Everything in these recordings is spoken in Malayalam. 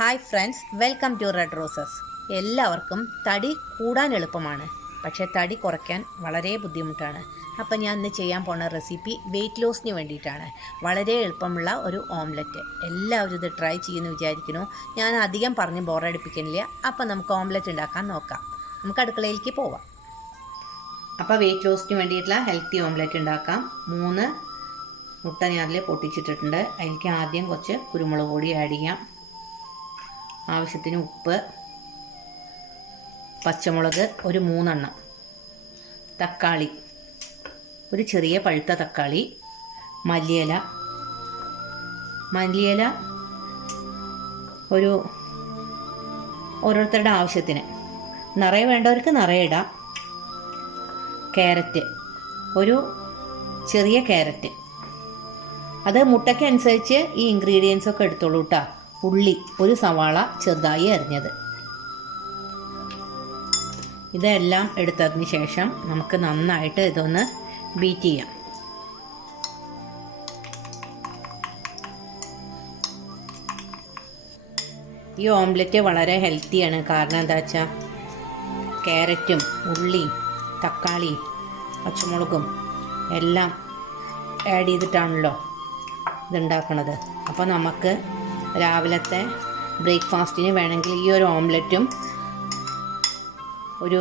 Hi friends, welcome to red roses. എല്ലാവർക്കും തടി കൂടാൻ എളുപ്പമാണ്, പക്ഷേ തടി കുറയ്ക്കാൻ വളരെ ബുദ്ധിമുട്ടാണ്. അപ്പം ഞാൻ ഇന്ന് ചെയ്യാൻ പോണ റെസിപ്പി വെയിറ്റ് ലോസിന് വേണ്ടിയിട്ടാണ്. വളരെ എളുപ്പമുള്ള ഒരു ഓംലെറ്റ്. എല്ലാവരും ഇത് ട്രൈ ചെയ്യുമെന്ന് വിചാരിക്കുന്നു. ഞാൻ അധികം പറഞ്ഞ് ബോറടിപ്പിക്കുന്നില്ല. അപ്പം നമുക്ക് ഓംലെറ്റ് ഉണ്ടാക്കാൻ നോക്കാം. നമുക്ക് അടുക്കളയിലേക്ക് പോവാം. അപ്പോൾ വെയിറ്റ് ലോസിന് വേണ്ടിയിട്ടുള്ള ഹെൽത്തി ഓംലെറ്റ് ഉണ്ടാക്കാം. 3 മുട്ട ഞാനിൽ പൊട്ടിച്ചിട്ടിട്ടുണ്ട്. അതിലേക്ക് ആദ്യം കുറച്ച് കുരുമുളക് പൊടി ആഡ് ചെയ്യാം, ആവശ്യത്തിന് ഉപ്പ്, പച്ചമുളക് ഒരു 3 എണ്ണം, തക്കാളി ഒരു ചെറിയ പഴുത്ത തക്കാളി, മല്ലിയില ഒരു ഓരോരുത്തരുടെ ആവശ്യത്തിന്, നിറയെ വേണ്ടവർക്ക് നിറയെ ഇടാം. ക്യാരറ്റ് ഒരു ചെറിയ ക്യാരറ്റ്, അത് മുട്ടയ്ക്ക് അനുസരിച്ച് ഈ ഇൻഗ്രീഡിയൻസ് ഒക്കെ എടുത്തോളൂ കേട്ടോ. ഉള്ളി ഒരു സവാള ചെറുതായി അരിഞ്ഞത്. ഇതെല്ലാം എടുത്തതിന് ശേഷം നമുക്ക് നന്നായിട്ട് ഇതൊന്ന് ബീറ്റ് ചെയ്യാം. ഈ ഓംലെറ്റ് വളരെ ഹെൽത്തിയാണ്. കാരണം എന്താ വെച്ചാൽ ക്യാരറ്റും ഉള്ളിയും തക്കാളിയും പച്ചമുളകും എല്ലാം ആഡ് ചെയ്തിട്ടാണല്ലോ ഇതുണ്ടാക്കണത്. അപ്പോൾ നമുക്ക് രാവിലത്തെ ബ്രേക്ക്ഫാസ്റ്റിന് വേണമെങ്കിൽ ഈ ഒരു ഓംലെറ്റും ഒരു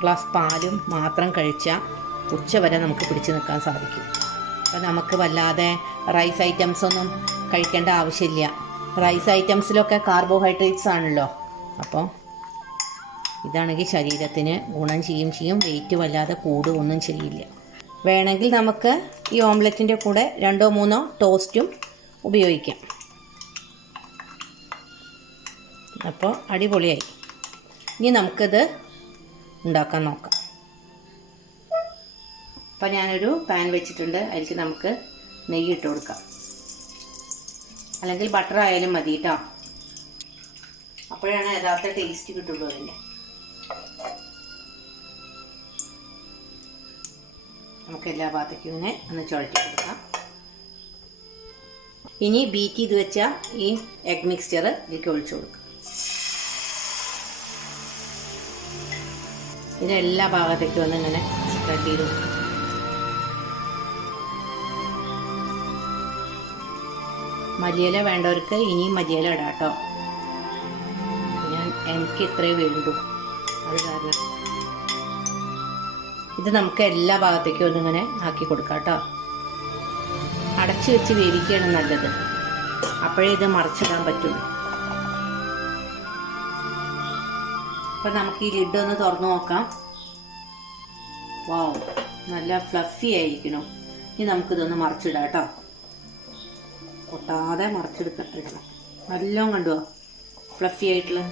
ഗ്ലാസ് പാലും മാത്രം കഴിച്ചാൽ ഉച്ചവരെ നമുക്ക് പിടിച്ചു നിൽക്കാൻ സാധിക്കും. അപ്പോൾ നമുക്ക് വല്ലാതെ റൈസ് ഐറ്റംസ് ഒന്നും കഴിക്കേണ്ട ആവശ്യമില്ല. റൈസ് ഐറ്റംസിലൊക്കെ കാർബോഹൈഡ്രേറ്റ്സ് ആണല്ലോ. അപ്പോൾ ഇതാണെങ്കിൽ ശരീരത്തിന് ഗുണം ചെയ്യും. വെയിറ്റ് വല്ലാതെ കൂടുകയൊന്നും ചെയ്യില്ല. വേണമെങ്കിൽ നമുക്ക് ഈ ഓംലെറ്റിൻ്റെ കൂടെ 2-3 ടോസ്റ്റും ഉപയോഗിക്കാം. അപ്പോൾ അടിപൊളിയായി. ഇനി നമുക്കിത് ഉണ്ടാക്കാൻ നോക്കാം. അപ്പോൾ ഞാനൊരു പാൻ വെച്ചിട്ടുണ്ട്. അതിലേക്ക് നമുക്ക് നെയ്യ് ഇട്ട് കൊടുക്കാം, അല്ലെങ്കിൽ ബട്ടർ ആയാലും മതി കേട്ടോ. അപ്പോഴാണ് യഥാർത്ഥ ടേസ്റ്റ് കിട്ടുള്ളൂ അതിൻ്റെ. നമുക്ക് എല്ലാ ഭാഗത്തേക്കും ഇങ്ങനെ ഒന്ന് ചുഴറ്റി കൊടുക്കാം. ഇനി ബീറ്റ് ചെയ്ത് വെച്ച ഈ എഗ് മിക്സ്ചർ ഇതിലേക്ക് ഒഴിച്ചു കൊടുക്കാം. ഇതെല്ലാ ഭാഗത്തേക്കും ഒന്ന് ഇങ്ങനെ സ്പ്രെഡ് ചെയ്ത് കൊടുക്കാം. മല്ലിയില വേണ്ടവർക്ക് ഇനിയും മല്ലിയില ഇടാം കേട്ടോ. എനിക്ക് ഇത്രയേ വേണ്ടൂ, അത് കാരണം ഇത് നമുക്ക് എല്ലാ ഭാഗത്തേക്കും ഒന്നിങ്ങനെ ആക്കി കൊടുക്കാം കേട്ടോ. അടച്ചു വെച്ച് വേവിക്കുകയാണ് നല്ലത്, അപ്പോഴേ ഇത് മറിച്ചിടാൻ പറ്റുള്ളൂ. അപ്പം നമുക്ക് ഈ ലിഡ് ഒന്ന് തുറന്നു നോക്കാം. വാവ്, നല്ല ഫ്ലഫി ആയിരിക്കണം. ഇനി നമുക്കിതൊന്ന് മറിച്ചിടാം കേട്ടോ. പൊട്ടാതെ മറിച്ചിടണം. നല്ലോണം കണ്ടുവോ ഫ്ലഫി ആയിട്ടുള്ള.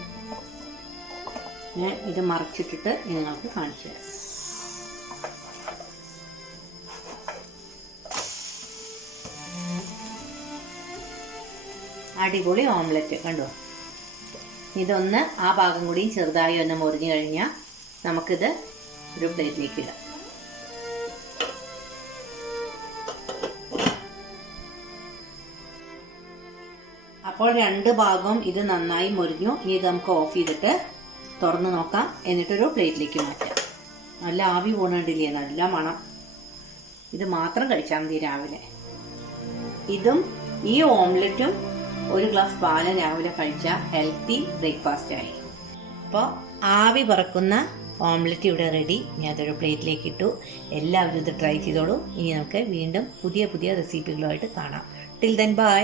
ഞാൻ ഇത് മറിച്ചിട്ടിട്ട് നിങ്ങൾക്ക് കാണിച്ചു തരാം. അടിപൊളി ഓംലെറ്റ് കണ്ടോ. ഇതൊന്ന് ആ ഭാഗം കൂടി ചെറുതായി ഒന്ന് മുറിഞ്ഞു കഴിഞ്ഞാൽ നമുക്കിത് ഒരു പ്ലേറ്റിലേക്ക് ഇടാം. അപ്പോൾ 2 ഭാഗവും ഇത് നന്നായി മുറിഞ്ഞു. ഇനി ഇത് നമുക്ക് ഓഫ് ചെയ്തിട്ട് തുറന്ന് നോക്കാം, എന്നിട്ടൊരു പ്ലേറ്റിലേക്ക് മാറ്റാം. നല്ല ആവി പോകണ്ടില്ലേ, നല്ല മണം. ഇത് മാത്രം കഴിച്ചാൽ മതി രാവിലെ. ഇതും ഈ ഓംലെറ്റും ഒരു ഗ്ലാസ് പാല് രാവിലെ കഴിച്ചാൽ ഹെൽത്തി ബ്രേക്ക്ഫാസ്റ്റ് ആയി. അപ്പോൾ ആവി പറക്കുന്ന ഓംലെറ്റ് ഇവിടെ റെഡി. ഞാൻ അതൊരു പ്ലേറ്റിലേക്ക് ഇട്ടു. എല്ലാവരും ഇത് ട്രൈ ചെയ്തോളൂ. ഇനി നമുക്ക് വീണ്ടും പുതിയ റെസിപ്പികളുമായിട്ട് കാണാം. Till then bye.